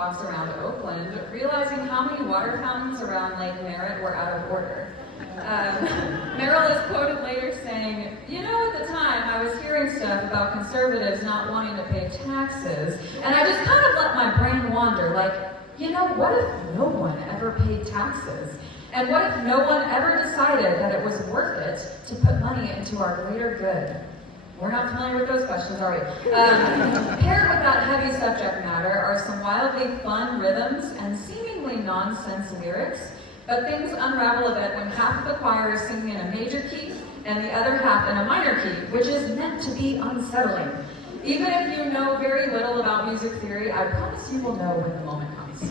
walks around Oakland, realizing how many water fountains around Lake Merritt were out of order. Merrill is quoted later saying, "You know, at the time, I was hearing stuff about conservatives not wanting to pay taxes, and I just kind of let my brain wander, like, you know, what if no one ever paid taxes? And what if no one ever decided that it was worth it to put money into our greater good?" We're not familiar with those questions, are we? Paired with that heavy subject matter are some wildly fun rhythms and seemingly nonsense lyrics, but things unravel a bit when half of the choir is singing in a major key and the other half in a minor key, which is meant to be unsettling. Even if you know very little about music theory, I promise you will know when the moment comes.